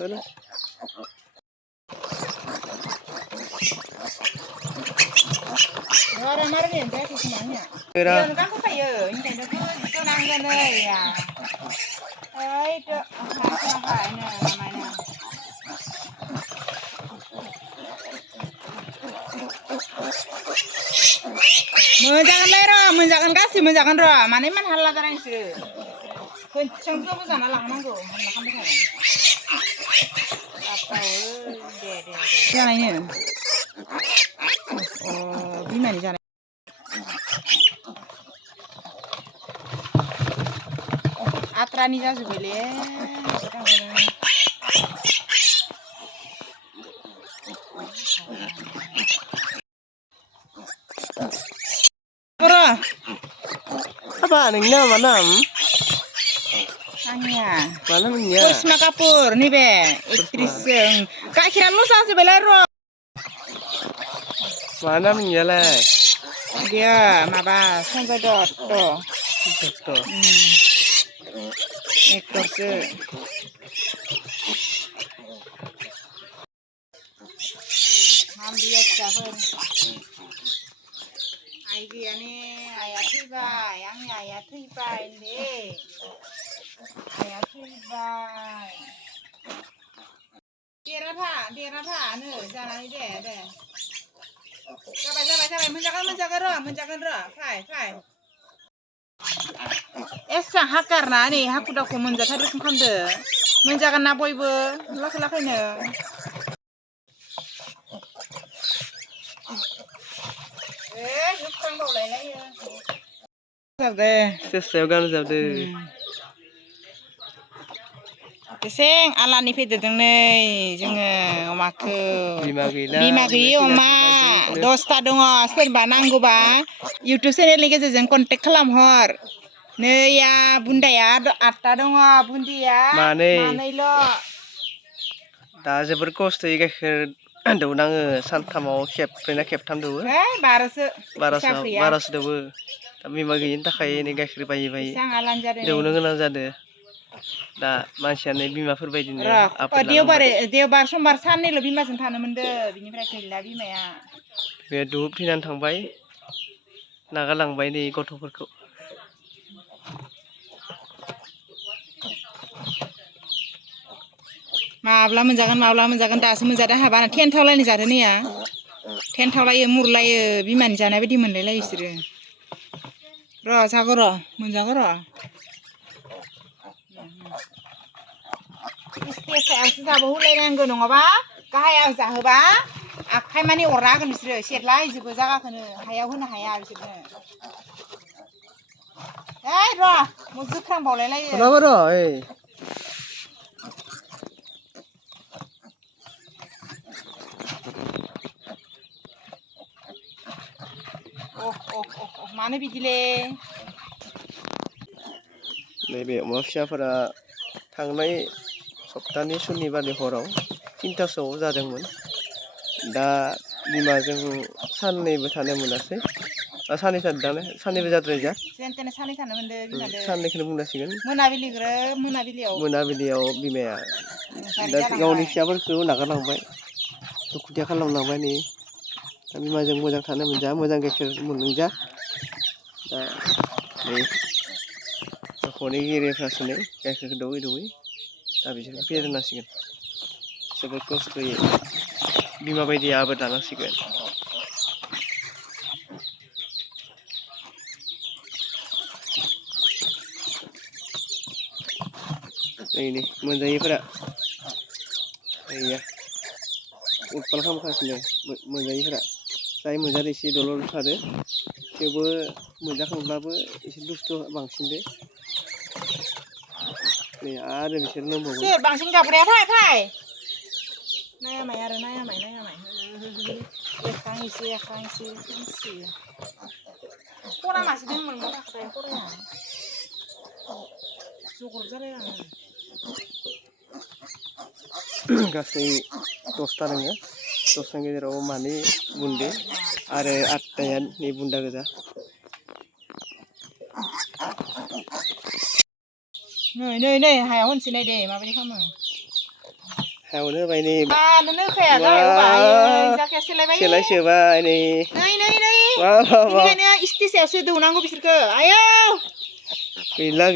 Terus Orang mana ni? Dia semuanya. kira Dia kan kau ya, ini kan tu nanggan ya. Itu apa ini namanya? Menjaga lero, menjaga kasih, menjaga roh. Mana mana hal lain sih. Kencang tu pun sana lang manggo, mana kan betul. Apa deh. Jangan ini. Oh, gimana jangan. Atrani jauh beli. Bro, apa nengnya mana? Anya. Mana nengnya? Kusma Kapur, nih be, aktris. Kak kira lu sah belero. Mana nengnya lah? Dia, maba, sampai dot tuh. Betul. Ekor se. Hambriat cahar. Aigi ani ayat tiba, yang ayat tiba ini. Ayat tiba. Dia apa, nih, jangan ini deh. Sabar, menjaga roh, fai. Esa hakar nih, haku dah ku menjaga terus mukande. Menjaga naboy be, laki nih. Yukang boleh lah ya. Sabar. Sesuai kan sahaja. Keseng ala ni fitnya nih, jangan omaku. Bima gila oma, dosta dongo, serba nanggu ba. YouTube channel lagi jangan kontak kelam hor. Nih ya bunda ya, atta dongo bundi ya. Mana lo? दा जोबोर खस्थ'यै गाइखेर दौनाङो सानथामाव खेबब्रै ना खेबथाम दौओ बारासो दौओ दा बिमा गैयिनि थाखाय नै गाइखेर बायै दौनो गोनां जादों दा मानसियानो बिमाफोर बायदिनो देवबार समबार साननैल' बिमाजों थानो मोनदो बिनिफ्राय गैला बिमाया बे दुब थैनानै थांबाय नागारलांबाय नै गथ'फोरखौ माब्ला मोनजागोन दासो मोनजादों हाबा टेन्टावलायनो जादो नैया टेन्टावलायो मुरलायो बिमानि जानाय बायदि मोनलायलायो बिसोरो र' जागो र' मोनजागो र' सायावसो जाबावहोलायनांगौ नङाबा गाहायाव जाहोबा आखाइ मानि अरना होगोन बिसोरो सेरला जोबो जागाखौनो हायाव होनो हाया बिसोरनो र' मोजोख्रांबावलायलायो मानो बिदिले नैबे अमा फिसाफोरा थांनाय सप्तानि सुनिबारनि हराव 3टासोआव जादोंमोन दा बिमाजों साननैबो थानो मोनासै साननैबो जाद्रायजा साननैखौनो बुंनांसिगोन मोनाबिलियाव बिमाया दा गावनि फिसाफोरखौ नागारलांबाय दुखुथिया खालामलांबाय नै दा बिमाजों मोजां थानो मोनजा मोजां गाइखेर मोनलोंजा दा नै न'खरनि गिरिफ्रासो नै गाइखेरखौ दौयै दा बिसोरखौ फेदेरनांसिगोन जोबोद खस्थ'यै बिमा बायदि आबाद लानांसिगोन नै मोनजायैफोरा गैया उतपाल खालामगासिनो मोनजायैफोरा जाय मोनजादों एसे दलर थादो थेवबो मोनजाखांब्लाबो एसे दुस्थ' बांसिनदो नै आरो बिसोर नांबावगोन सोर बांसिन गाबग्राया फै नायामाय आरो नायामाय एखां एसे हांसो खरा मासे दंमोन मोनाखै खराया जगर जालायलाङो गासै 10ता दोङो 10तानि गेजेराव मानै बुन्दि आरो 8ताया नै बुन्दा गोजा नै हायाव होनसै नायदे माबायदि खालामो हायावनो होबाय नै नों होखाया गाहायाव होबाय जाखाया सोलायसोबाय नै बेनिखायनो स्टेजआवसो दौनांगौ बिसोरखौ आयौ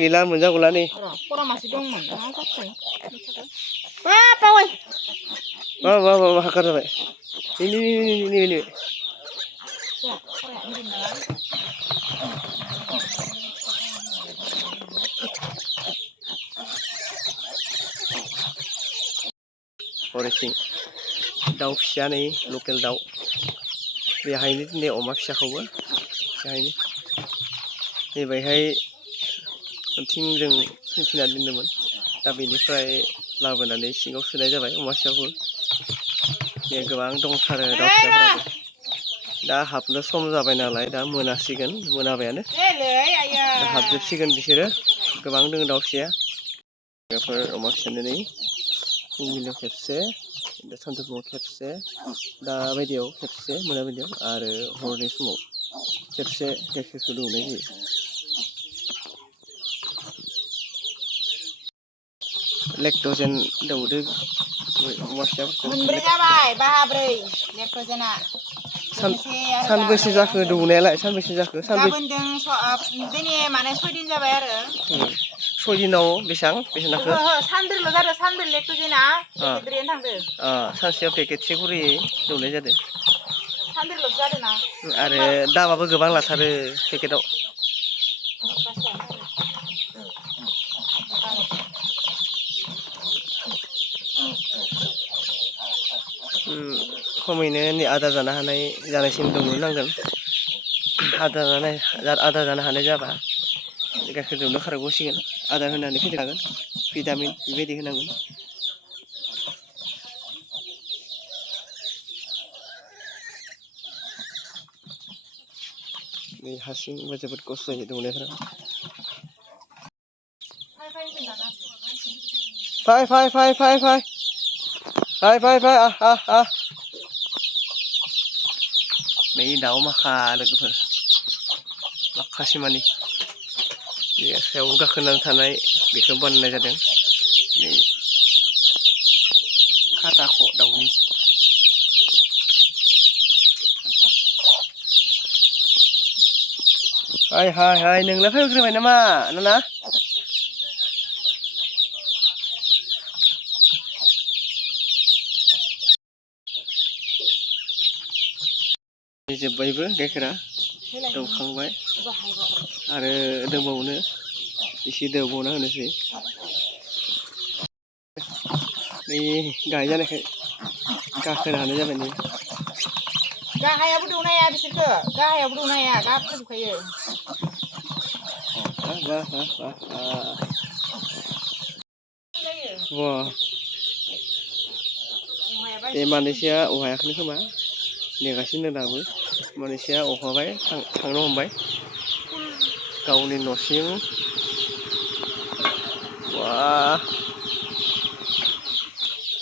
गैला मोनजागौला नै खरा मासे दंमोन मा जाखो बावै वा हाखार जाबाय नै हरैथिं दाउ फिसा नै लकेल दाउ बेहायनो दिनै अमा फिसाखौबो बेहायनो नैबेहाय थिंजों सोंथिना दोन्दोंमोन दा बेनिफ्राय लाबोनानै सिङाव सोनाय जाबाय अमा फिसाखौ बे गोबां दंथारो दाउ फिसाफोराबो दा हाबनो सम जाबाय नालाय दा मोनासिगोन मोनाबायानो दा हाबजोबसिगोन बिसोरो गोबां दङ दाउ फिसाया बेफोर अमा फिसानो नै फुंबिलियाव खेबसे सानजौफुआव खेबसे दा बायदियाव खेबसे मोनाबिलियाव आरो हरनि समाव खेबसे गाइखेरखौ दौनाय जायो लेक्ट'जेन दौदो अमा फिसाफोरखौ मोनब्रै जाबाय बाहाब्रै लेक्ट'जेना सानबैसे जाखो दौनायालाय सानबैसे जाखो गाबोनजों दिनै माने 6 दिन जाबाय आरो 6 दिनाव बेसेबां नाखो सानब्रैल' जादों सानब्रै लेक्ट'जेना पेकेटब्रैयानो थांदों सानसेयाव पेकेटसे खरि दौनाय जादों सानब्रैल'सो जादों ना आरो दामाबो गोबां लाथारो पेकेटाव खमैनो आदार जानो हानाय जानायसिम दौनो नांगोन आदार जानो हानाय जाबा गाइखेर दौनो खारग'सिगोन आदार होनानै फेदेरनांगोन भिटामिन बेबायदि होनांगोन नै हारसिं जोबोद खस्थ' जायो दौनायफोरा फाय नै दाउ माखा लोगोफोर माखासे मानि बे सायाव गाखोनानै थानाय बेखौ बानायनाय जादों नै खाथाख' दाउनि हाय नोंलाय फैग्रोबाय नामा नाना जोब्बायबो गाइखेरा दौखांबाय आरो दंबावनो एसे दौबावना होनोसै नै गाहाय जानायखाय गाखोनो हानाय जाबाय नै गाहायावबो दौनो हाया बिसोरखौ गाहायावबो दौनो हाया गाखोजोबखायो बे मानैसोआ अहायाखै खोमा नेगासिनो दाबो मानैसोआ अहाबाय थांनो हमबाय गावनि न'सिम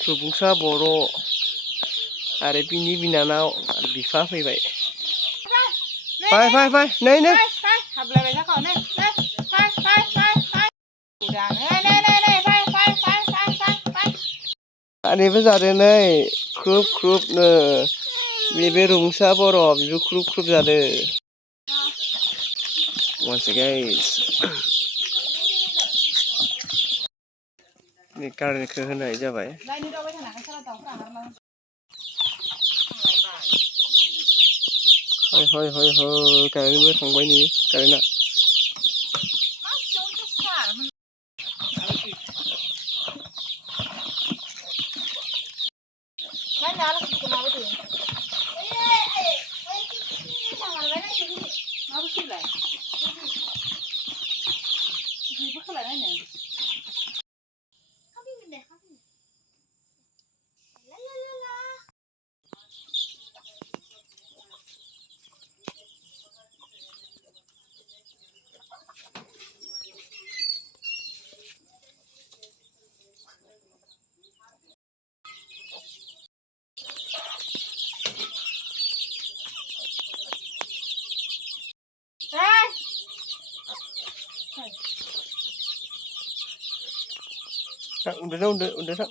सुबुंसा बर' आरो बिनि बिनानाव बिफा फैबाय फाय नै हाबलायबाय जाखो नै सानैबो जादों नै ख्रुबनो बेबो रुंसा बर' बेबो ख्रुब जादों once again कारेन्टखौ होनाय जाबाय hoi karennya थांबाय nih karena udah sak